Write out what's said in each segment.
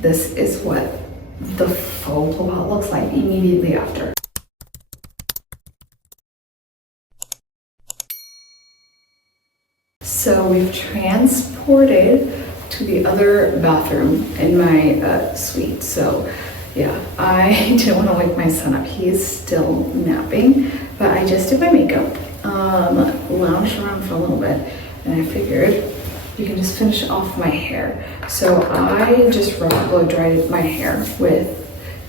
this is what the faux blowout looks like immediately after. So we've transported to the other bathroom in my suite. So yeah, I didn't want to wake my son up. He is still napping, but I just did my makeup, lounged around for a little bit, and I figured you can just finish off my hair. So I just rough blow dried my hair with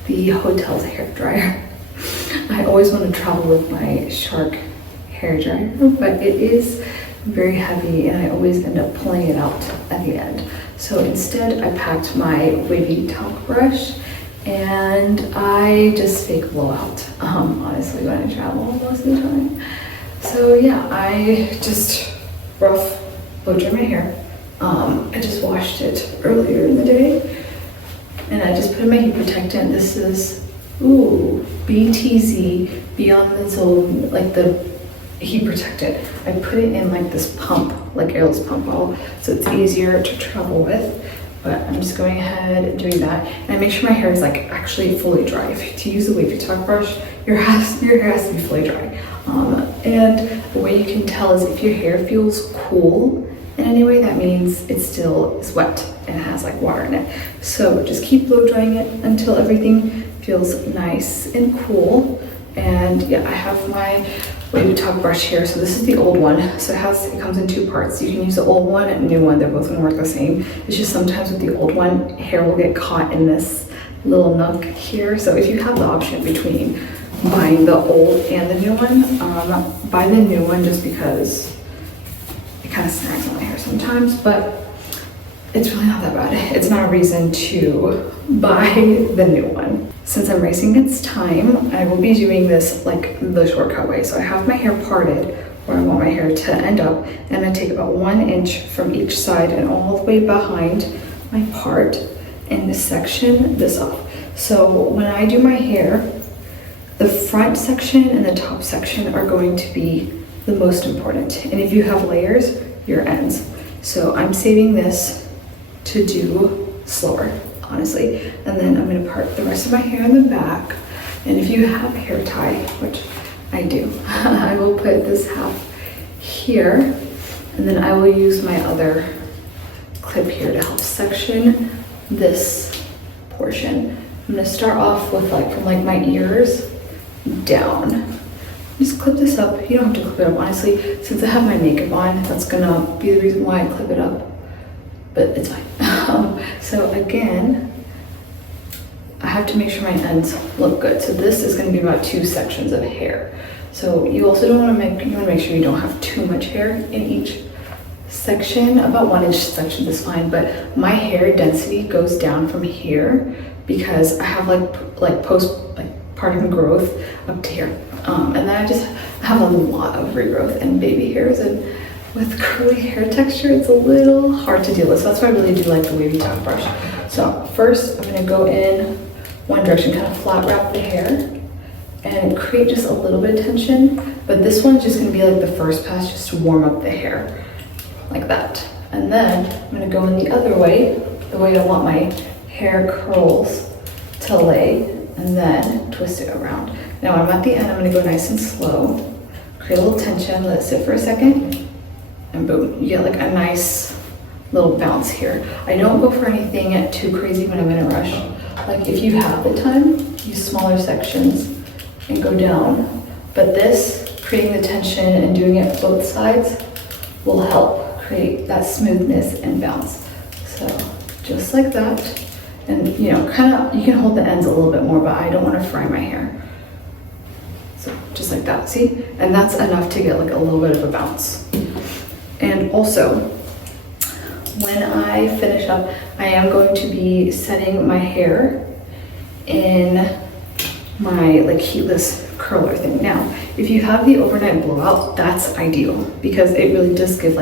the hotel's hair dryer. I always want to travel with my Shark hair dryer, but it is very heavy and I always end up pulling it out at the end. So instead I packed my WavyTalk brush and I just fake blow out, honestly, when I travel most of the time. So yeah, I just rough blow dry my hair. I just washed it earlier in the day and I just put in my heat protectant. This is, BTZ, Beyond the Zone, like the heat protectant. I put it in like this pump, like airless pump bottle, so it's easier to travel with. But I'm just going ahead and doing that. And I make sure my hair is like actually fully dry. If to use the WavyTalk brush, your hair has to be fully dry. And the way you can tell is if your hair feels cool in any way, that means it still is wet and it has like water in it. So just keep blow drying it until everything feels nice and cool. And yeah, I have my WavyTalk brush here. So this is the old one. So it comes in two parts. You can use the old one and the new one. They're both gonna work the same. It's just sometimes with the old one, hair will get caught in this little nook here. So if you have the option between buying the old and the new one, buy the new one just because it kind of snags on my hair sometimes, but it's really not that bad. It's not a reason to buy the new one. Since I'm racing against time, I will be doing this like the shortcut way. So I have my hair parted where I want my hair to end up, and I take about 1 inch from each side and all the way behind my part and section this off. So when I do my hair, the front section and the top section are going to be the most important. And if you have layers, your ends. So I'm saving this to do slower, honestly. And then I'm gonna part the rest of my hair in the back. And if you have hair tie, which I do, I will put this half here. And then I will use my other clip here to help section this portion. I'm gonna start off with from my ears down. Just clip this up. You don't have to clip it up, honestly. Since I have my makeup on, that's gonna be the reason why I clip it up, but it's fine. So again, I have to make sure my ends look good. So this is gonna be about 2 sections of hair. So you also don't wanna make sure you don't have too much hair in each section. About 1 inch section is fine, but my hair density goes down from here because I have postpartum growth up to here. And then I just have a lot of regrowth and baby hairs, and with curly hair texture, it's a little hard to deal with. So that's why I really do like the WavyTalk brush. So first, I'm gonna go in one direction, kind of flat wrap the hair and create just a little bit of tension. But this one's just gonna be like the first pass, just to warm up the hair, like that. And then I'm gonna go in the other way, the way I want my hair curls to lay, and then twist it around. Now I'm at the end, I'm gonna go nice and slow, create a little tension, let it sit for a second, and boom, you get like a nice little bounce here. I don't go for anything too crazy when I'm in a rush. Like if you have the time, use smaller sections and go down. But this, creating the tension and doing it both sides, will help create that smoothness and bounce. So just like that. And you can hold the ends a little bit more, but I don't want to fry my hair. So just like that, see? And that's enough to get like a little bit of a bounce. And also, when I finish up, I am going to be setting my hair in my heatless curler thing. Now, if you have the overnight blowout, that's ideal because it really does give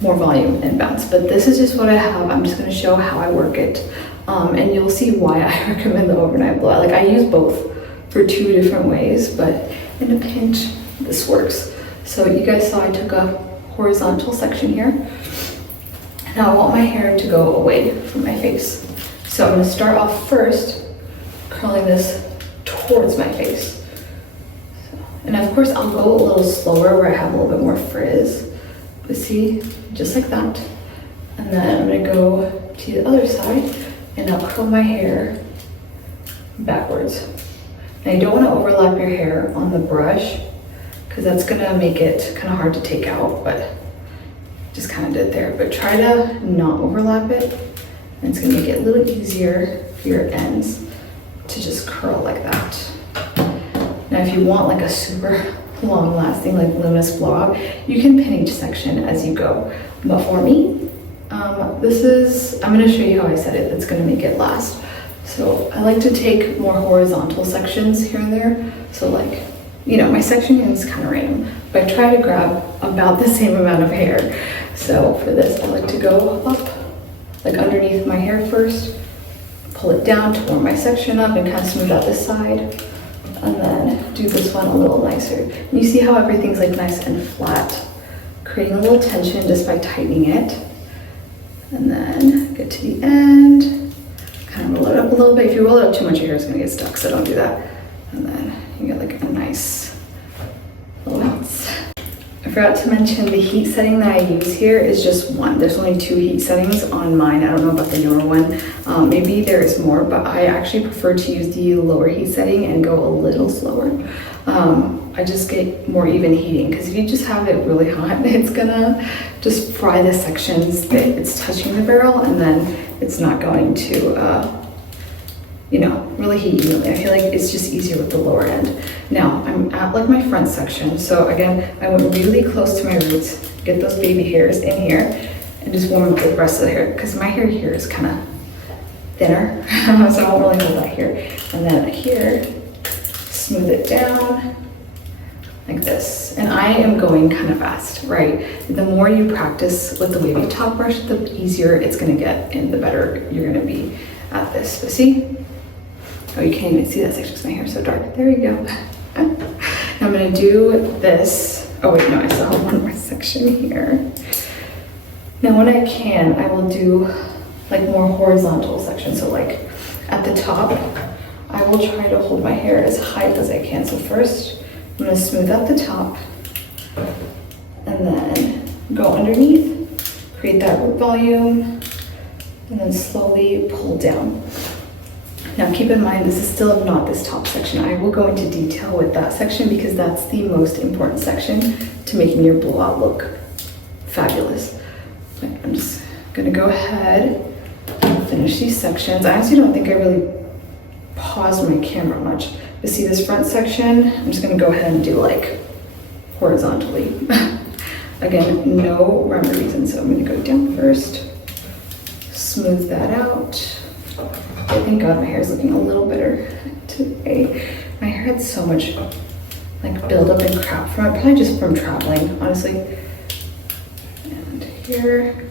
more volume and bounce. But this is just what I have. I'm just gonna show how I work it. And you'll see why I recommend the overnight blowout. I use both for 2 different ways, but in a pinch, this works. So you guys saw I took a horizontal section here. Now I want my hair to go away from my face. So I'm gonna start off first curling this towards my face. And of course I'll go a little slower where I have a little bit more frizz. But see, just like that. And then I'm gonna go to the other side and I'll curl my hair backwards. Now you don't wanna overlap your hair on the brush because that's gonna make it kind of hard to take out, but just kind of did there. But try to not overlap it. And it's gonna make it a little easier for your ends to just curl like that. Now if you want like a super long lasting like Voluminous blowout, you can pin each section as you go. But for me, I'm gonna show you how I set it. That's gonna make it last. So I like to take more horizontal sections here and there. So like, you know, my section is kind of random, but I try to grab about the same amount of hair. So for this, I like to go up, like underneath my hair first, pull it down to warm my section up and kind of smooth out this side. And then do this one a little nicer. And you see how everything's like nice and flat, creating a little tension just by tightening it. And then get to the end, kind of roll it up a little bit. If you roll it up too much, your hair is gonna get stuck, so don't do that. And then you get like a nice little bounce. I forgot to mention the heat setting that I use here is just one. There's only 2 heat settings on mine. I don't know about the newer one. Maybe there is more, but I actually prefer to use the lower heat setting and go a little slower. I just get more even heating because if you just have it really hot, it's gonna just fry the sections that it's touching the barrel, and then it's not going to you know, really heat evenly. I feel like it's just easier with the lower end. Now, I'm at like my front section. So again, I went really close to my roots, get those baby hairs in here, and just warm up the rest of the hair, because my hair here is kind of thinner, so I won't really hold that here. And then here, smooth it down like this. And I am going kind of fast, right? The more you practice with the WavyTalk brush, the easier it's gonna get and the better you're gonna be at this. But see? Oh, you can't even see that section because my hair is so dark. There you go. Now I'm gonna do this. Oh wait, no, I still have one more section here. Now when I can, I will do like more horizontal sections. So like at the top, I will try to hold my hair as high as I can. So first, I'm gonna smooth out the top and then go underneath, create that root volume, and then slowly pull down. Now keep in mind, this is still not this top section. I will go into detail with that section because that's the most important section to making your blowout look fabulous. But I'm just gonna go ahead and finish these sections. I actually don't think I really paused my camera much. But see this front section, I'm just gonna go ahead and do like horizontally. Again, no rhyme or reason, so I'm gonna go down first, smooth that out. Thank God my hair is looking a little better today. My hair had so much like buildup and crap from it, probably just from traveling, honestly. And here.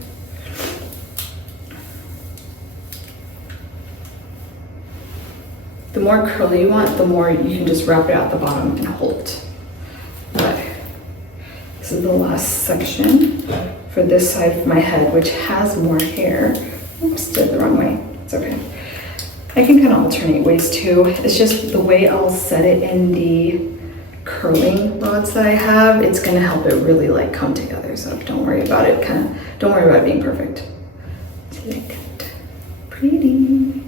The more curly you want, the more you can just wrap it out the bottom and hold it. But this is the last section for this side of my head, which has more hair. Oops, did it the wrong way. It's okay. I can kind of alternate ways too. It's just the way I'll set it in the curling rods that I have, it's gonna help it really like come together. So don't worry about it. Don't worry about it being perfect. See, like pretty.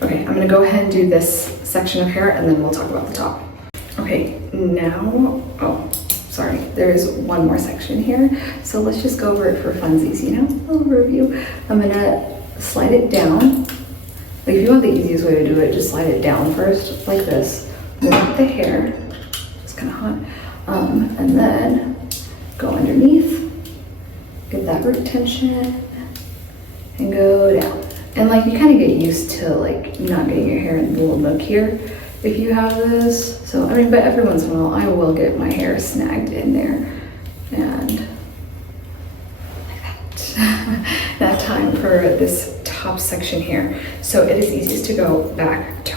Okay, I'm gonna go ahead and do this section of hair and then we'll talk about the top. Okay, now, oh, sorry, there's one more section here. So let's just go over it for funsies, you know, a little review. I'm gonna slide it down. Like if you want the easiest way to do it, just slide it down first, like this. Move up the hair, it's kind of hot. And then go underneath, get that root tension, and go down. And like you kind of get used to like not getting your hair in the little nook here if you have this. So I mean, but every once in a while I will get my hair snagged in there. And like that. That time for this top section here. So it is easiest to go back to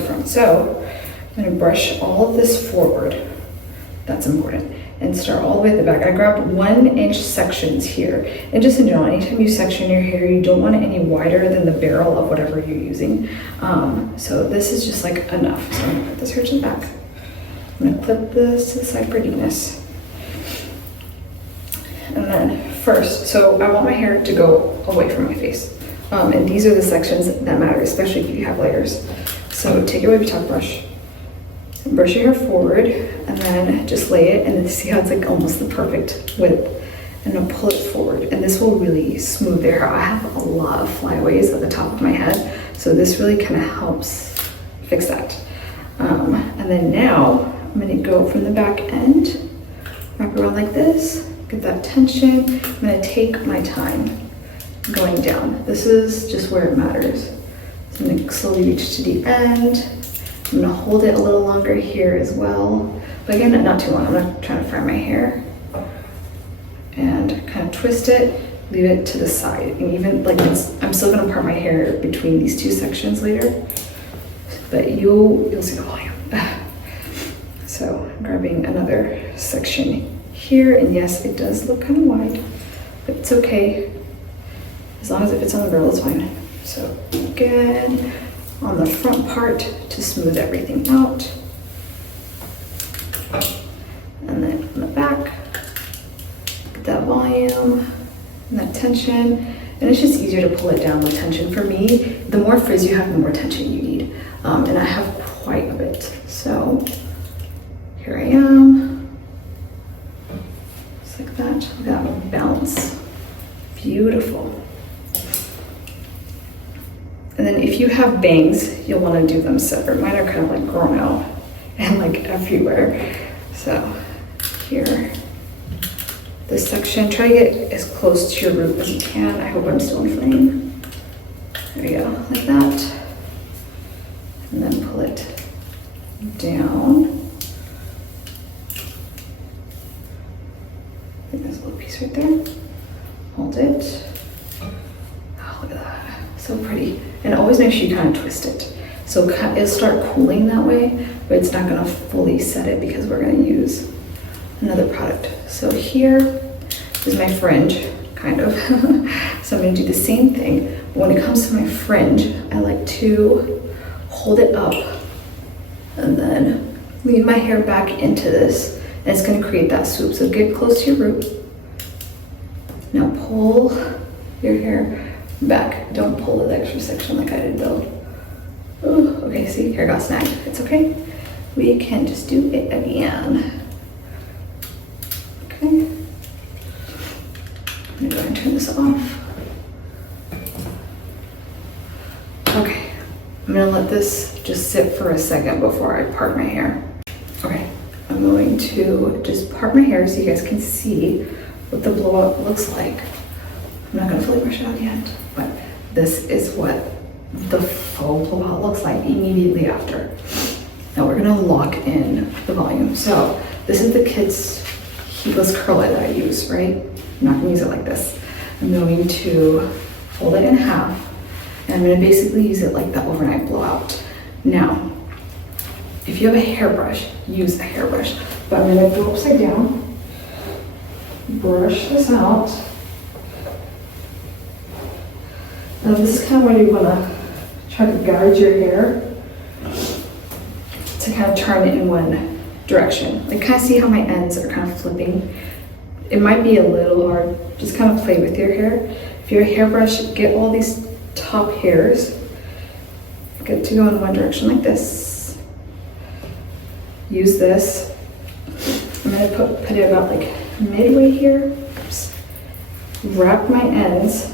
front. So I'm gonna brush all of this forward. That's important. and start all the way at the back. I grabbed 1-inch sections here. And just in general, anytime you section your hair, you don't want it any wider than the barrel of whatever you're using. So this is just like enough. So I'm gonna put this here to the back. I'm gonna clip this to the side for neatness. And then first, so I want my hair to go away from my face. And these are the sections that matter, especially if you have layers. So take your WavyTalk brush, brush your hair forward, and then just lay it, and then see how it's like almost the perfect width. And then pull it forward, and this will really smooth the hair. I have a lot of flyaways at the top of my head, so this really kind of helps fix that. And then now I'm gonna go from the back end, wrap around like this, get that tension. I'm gonna take my time going down. This is just where it matters. So I'm gonna slowly reach to the end. I'm gonna hold it a little longer here as well. But again, not too long. I'm not trying to fry my hair. And kind of twist it, leave it to the side. And even like this, I'm still gonna part my hair between these two sections later, but you'll see the volume. So I'm grabbing another section here, and yes, it does look kind of wide, but it's okay. As long as it fits on the barrel, it's fine. So again, on the front part to smooth everything out. And then on the back, get that volume and that tension. And it's just easier to pull it down with tension. For me, the more frizz you have, the more tension you need. And I have quite a bit. So here I am. Just like that. Look at that bounce. Beautiful. And then if you have bangs, you'll want to do them separate. Mine are kind of like grown out and like everywhere. So here, this section, try to get as close to your root as you can. I hope I'm still in frame. There you go, like that. And then pull it down. I think there's a little piece right there. Hold it. Oh, look at that, so pretty. And always make sure you kind of twist it. So it'll start cooling that way, but it's not gonna fully set it because we're gonna use another product. So here is my fringe, kind of. So I'm gonna do the same thing. But when it comes to my fringe, I like to hold it up and then lean my hair back into this. And it's gonna create that swoop. So get close to your root. Now pull your hair back. Don't pull the extra section like I did though. Ooh, okay, see, hair got snagged. It's okay. We can just do it again. Okay. I'm gonna go ahead and turn this off. Okay, I'm gonna let this just sit for a second before I part my hair. Okay, I'm going to just part my hair so you guys can see what the blowout looks like. I'm not gonna fully brush it out yet, but this is what the faux blowout looks like immediately after. Now we're gonna lock in the volume. So this is the Kids Heatless curler that I use, right? I'm not gonna use it like this. I'm going to fold it in half, and I'm gonna basically use it like the overnight blowout. Now, if you have a hairbrush, use a hairbrush, but I'm gonna go upside down, brush this out. Now this is kind of where you wanna try to guide your hair to kind of turn it in one direction. Like kind of see how my ends are kind of flipping. It might be a little hard, just kind of play with your hair. If you're a hairbrush, get all these top hairs, get to go in one direction like this. Use this. I'm gonna put it about like midway here. Oops. Wrap my ends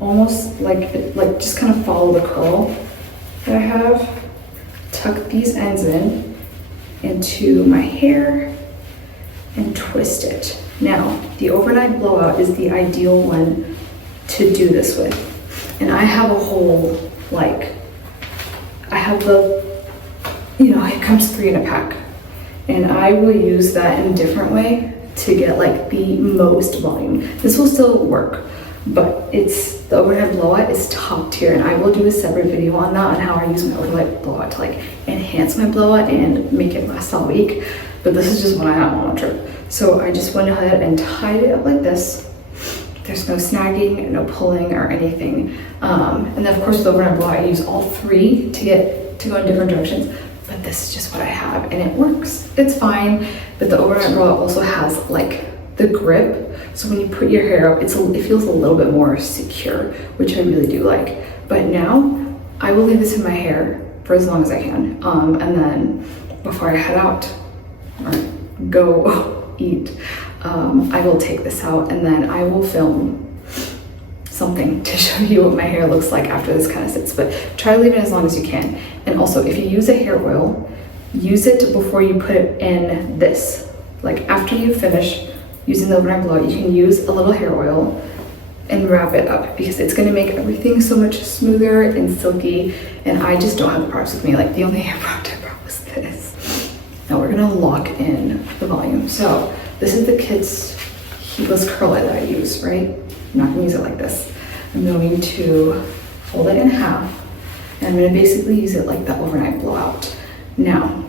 almost like just kind of follow the curl that I have. Tuck these ends in into my hair and twist it. Now, the overnight blowout is the ideal one to do this with. And I have a whole, like, I have the, you know, it comes 3 in a pack. And I will use that in a different way to get like the most volume. This will still work, but the overnight blowout is top tier, and I will do a separate video on that, on how I use my overnight blowout to like enhance my blowout and make it last all week. but this is just one I have on a trip. So I just went ahead and tied it up like this. There's no snagging, no pulling or anything. And then of course with overnight blowout, I use all three to go in different directions, but this is just what I have and it works. It's fine, but the overnight blowout also has like the grip. So when you put your hair up, it feels a little bit more secure, which I really do like. But now I will leave this in my hair for as long as I can. And then before I head out or go eat, I will take this out and then I will film something to show you what my hair looks like after this kind of sits. But try to leave it as long as you can. And also if you use a hair oil, use it before you put it in this. Like after you finish using the overnight blowout, you can use a little hair oil and wrap it up because it's going to make everything so much smoother and silky. And I just don't have the products with me. Like the only hair product I brought was this. Now we're going to lock in the volume. So this is the Kids Heatless curler that I use, right? I'm not going to use it like this. I'm going to fold it in half and I'm going to basically use it like the overnight blowout. Now,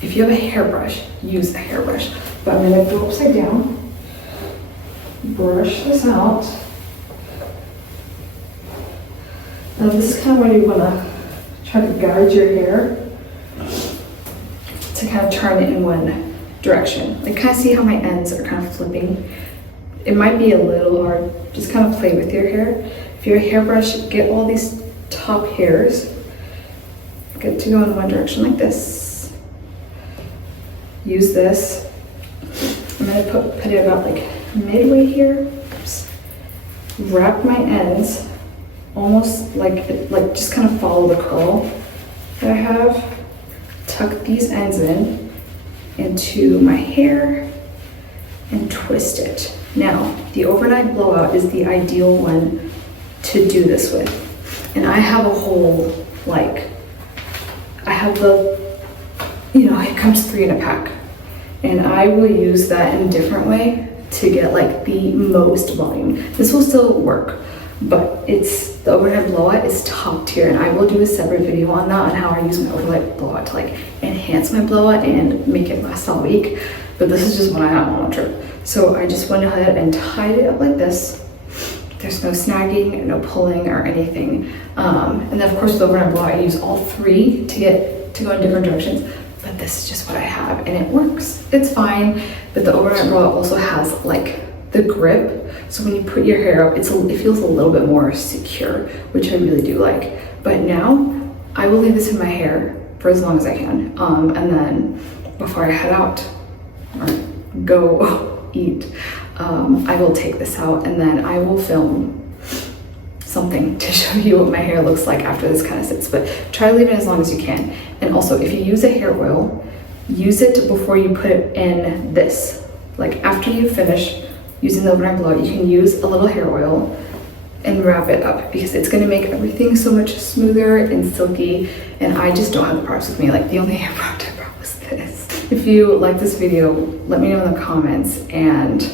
if you have a hairbrush, use a hairbrush. But I'm going to go upside down, brush this out. Now this is kind of where you want to try to guide your hair to kind of turn it in one direction. Like kind of see how my ends are kind of flipping. It might be a little hard, just kind of play with your hair. If you're a hairbrush, get all these top hairs, get to go in one direction like this. Use this. I'm going to put it about like midway here. Oops. Wrap my ends almost like just kind of follow the curl that I have. Tuck these ends into my hair and twist it. Now, the overnight blowout is the ideal one to do this with. And I have a whole, like, I have the, you know, it comes 3 in a pack. And I will use that in a different way to get like the most volume. This will still work, but the overnight blowout is top tier, and I will do a separate video on that, on how I use my overnight blowout to like enhance my blowout and make it last all week. But this is just what I have on a trip. So I just went ahead and tied it up like this. There's no snagging, no pulling or anything. And then of course with overnight blowout, I use all three to go in different directions. But this is just what I have and it works. It's fine, but the overnight blowout also has like the grip. So when you put your hair up, it feels a little bit more secure, which I really do like. But now I will leave this in my hair for as long as I can. And then before I head out or go eat, I will take this out and then I will film something to show you what my hair looks like after this kind of sits. But try to leave it as long as you can. And also if you use a hair oil, use it before you put it in this. Like after you finish using the overnight blowout, you can use a little hair oil and wrap it up because it's going to make everything so much smoother and silky. And I just don't have the products with me. Like the only hair product I brought was this. If you like this video, let me know in the comments and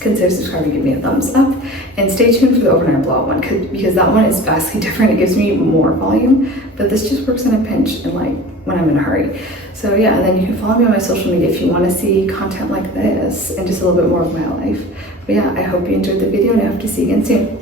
consider subscribing, give me a thumbs up, and stay tuned for the overnight blowout one because that one is vastly different. It gives me more volume, but this just works in a pinch and like when I'm in a hurry. So yeah, and then you can follow me on my social media if you want to see content like this and just a little bit more of my life. But yeah, I hope you enjoyed the video and I hope to see you again soon.